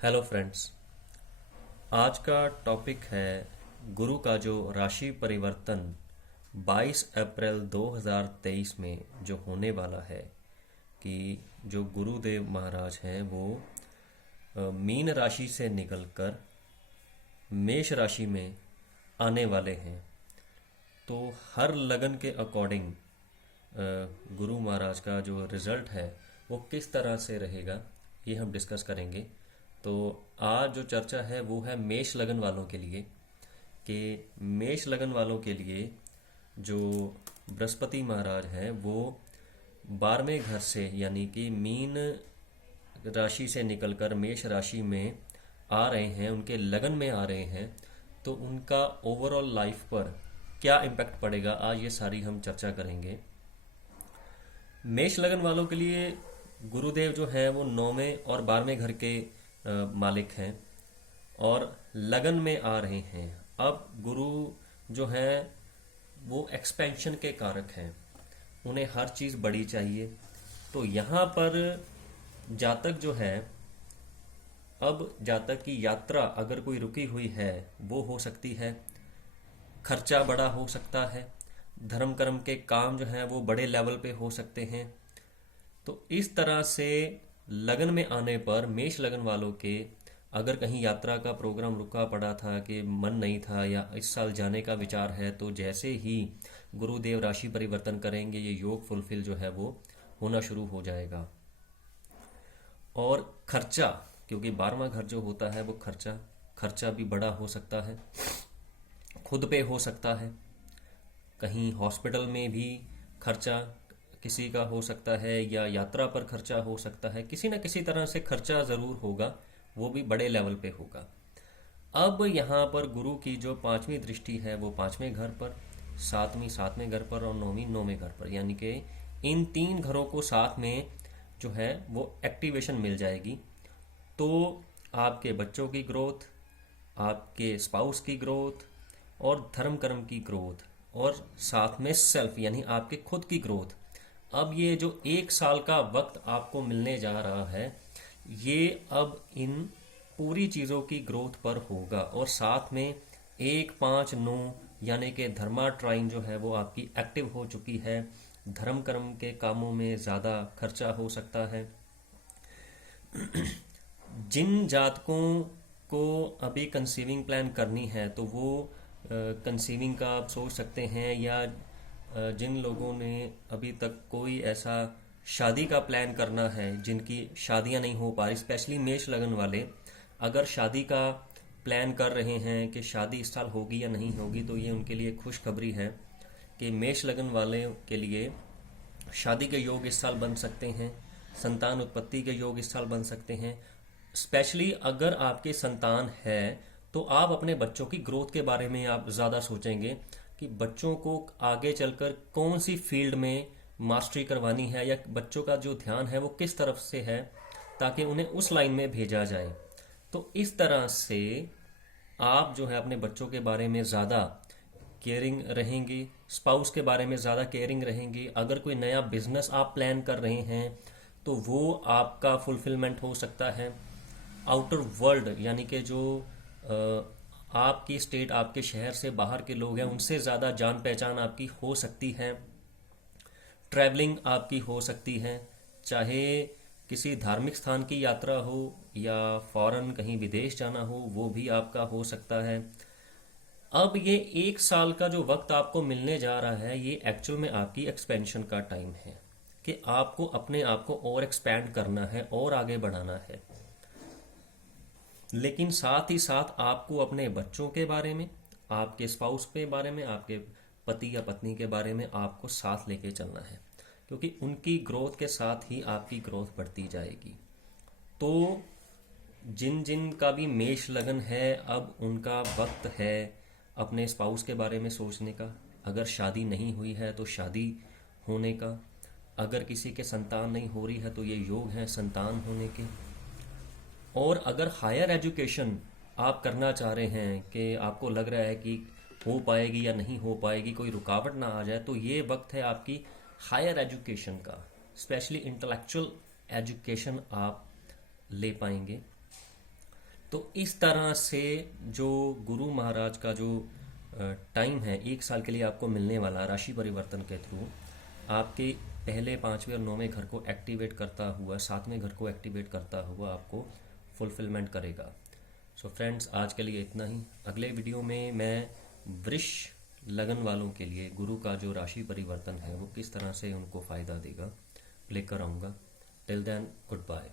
Hello friends. आज का topic है गुरु का जो राशि परिवर्तन 22 अप्रैल 2023 में जो होने वाला है कि जो गुरुदेव महाराज हैं वो मीन राशि से निकलकर मेष राशि में आने वाले हैं। तो हर लगन के अकॉर्डिंग गुरु महाराज का जो रिजल्ट है वो किस तरह से रहेगा ये हम डिस्कस करेंगे। तो आज जो चर्चा है वो है मेष लगन वालों के लिए कि मेष लगन वालों के लिए जो बृहस्पति महाराज हैं वो 12वें घर से यानी कि मीन राशि से निकलकर मेष राशि में आ रहे हैं, उनके लगन में आ रहे हैं। तो उनका ओवरऑल लाइफ पर क्या इम्पैक्ट पड़ेगा, आज ये सारी हम चर्चा करेंगे। मेष लगन वालों के लिए गुरुदेव जो है वो 9वें और 12वें घर के मालिक हैं और लगन में आ रहे हैं। अब गुरु जो है वो एक्सपेंशन के कारक हैं, उन्हें हर चीज़ बड़ी चाहिए। तो यहाँ पर जातक जो है, अब जातक की यात्रा अगर कोई रुकी हुई है वो हो सकती है, खर्चा बड़ा हो सकता है, धर्म कर्म के काम जो हैं वो बड़े लेवल पे हो सकते हैं। तो इस तरह से लगन में आने पर मेष लगन वालों के अगर कहीं यात्रा का प्रोग्राम रुका पड़ा था कि मन नहीं था या इस साल जाने का विचार है, तो जैसे ही गुरुदेव राशि परिवर्तन करेंगे ये योग फुलफिल जो है वो होना शुरू हो जाएगा। और खर्चा, क्योंकि 12वां घर जो होता है वो खर्चा भी बड़ा हो सकता है, खुद पे हो सकता है, कहीं हॉस्पिटल में भी खर्चा किसी का हो सकता है या यात्रा पर खर्चा हो सकता है, किसी न किसी तरह से खर्चा ज़रूर होगा, वो भी बड़े लेवल पे होगा। अब यहाँ पर गुरु की जो 5वीं दृष्टि है वो 5वें घर पर, 7वीं 7वें घर पर और 9वीं 9वें घर पर, यानी कि इन 3 घरों को साथ में जो है वो एक्टिवेशन मिल जाएगी। तो आपके बच्चों की ग्रोथ, आपके स्पाउस की ग्रोथ और धर्म कर्म की ग्रोथ और साथ में सेल्फ यानी आपके खुद की ग्रोथ, अब ये जो 1 साल का वक्त आपको मिलने जा रहा है ये अब इन पूरी चीज़ों की ग्रोथ पर होगा। और साथ में 1 5 9 यानी कि धर्मा ट्राइन जो है वो आपकी एक्टिव हो चुकी है। धर्म कर्म के कामों में ज़्यादा खर्चा हो सकता है। जिन जातकों को अभी कंसीविंग प्लान करनी है तो वो कंसीविंग का आप सोच सकते हैं, या जिन लोगों ने अभी तक कोई ऐसा शादी का प्लान करना है, जिनकी शादियां नहीं हो पा रही, स्पेशली मेष लगन वाले अगर शादी का प्लान कर रहे हैं कि शादी इस साल होगी या नहीं होगी, तो ये उनके लिए खुशखबरी है कि मेष लगन वाले के लिए शादी के योग इस साल बन सकते हैं, संतान उत्पत्ति के योग इस साल बन सकते हैं। स्पेशली अगर आपके संतान है तो आप अपने बच्चों की ग्रोथ के बारे में आप ज़्यादा सोचेंगे कि बच्चों को आगे चलकर कौन सी फील्ड में मास्टरी करवानी है या बच्चों का जो ध्यान है वो किस तरफ से है, ताकि उन्हें उस लाइन में भेजा जाए। तो इस तरह से आप जो है अपने बच्चों के बारे में ज़्यादा केयरिंग रहेंगी, स्पाउस के बारे में ज़्यादा केयरिंग रहेंगी। अगर कोई नया बिजनेस आप प्लान कर रहे हैं तो वो आपका फुलफिलमेंट हो सकता है। आउटर वर्ल्ड यानी कि जो आपकी स्टेट, आपके शहर से बाहर के लोग हैं उनसे ज़्यादा जान पहचान आपकी हो सकती है। ट्रैवलिंग आपकी हो सकती है, चाहे किसी धार्मिक स्थान की यात्रा हो या फॉरेन कहीं विदेश जाना हो, वो भी आपका हो सकता है। अब ये 1 साल का जो वक्त आपको मिलने जा रहा है ये एक्चुअल में आपकी एक्सपेंशन का टाइम है कि आपको अपने आप को और एक्सपैंड करना है और आगे बढ़ाना है। लेकिन साथ ही साथ आपको अपने बच्चों के बारे में, आपके स्पाउस के बारे में, आपके पति या पत्नी के बारे में आपको साथ लेके चलना है, क्योंकि उनकी ग्रोथ के साथ ही आपकी ग्रोथ बढ़ती जाएगी। तो जिन जिन का भी मेष लगन है अब उनका वक्त है अपने स्पाउस के बारे में सोचने का। अगर शादी नहीं हुई है तो शादी होने का, अगर किसी के संतान नहीं हो रही है तो ये योग है संतान होने के। और अगर हायर एजुकेशन आप करना चाह रहे हैं कि आपको लग रहा है कि हो पाएगी या नहीं हो पाएगी, कोई रुकावट ना आ जाए, तो ये वक्त है आपकी हायर एजुकेशन का। स्पेशली इंटेलेक्चुअल एजुकेशन आप ले पाएंगे। तो इस तरह से जो गुरु महाराज का जो टाइम है 1 साल के लिए आपको मिलने वाला राशि परिवर्तन के थ्रू, आपके पहले 5वें और 9वें घर को एक्टिवेट करता हुआ, 7वें घर को एक्टिवेट करता हुआ आपको फुलफिलमेंट करेगा। सो फ्रेंड्स, आज के लिए इतना ही। अगले वीडियो में मैं वृष लगन वालों के लिए गुरु का जो राशि परिवर्तन है वो किस तरह से उनको फ़ायदा देगा लेकर आऊँगा। Till then, good bye.